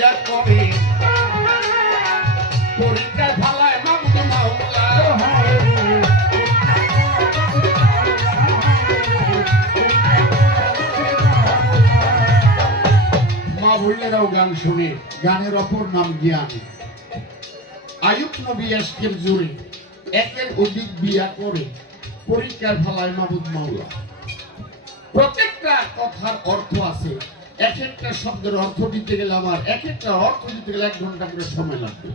বিয়া করে পরীক্ষার ভালায় মাবুদ মাওলা মা বললেরাও গান শুনে গানের অপর নাম জ্ঞান আয়ুব নবী এশকের জোরে একের অধিক বিয়া করে পরীক্ষার ভালায় মাবুদ মাওলা প্রত্যেকটা কথার অর্থ আছে এক একটা শব্দের অর্থ দিতে গেলে আমার এক একটা অর্থ দিতে গেলে 1 ঘন্টা করে সময় লাগবে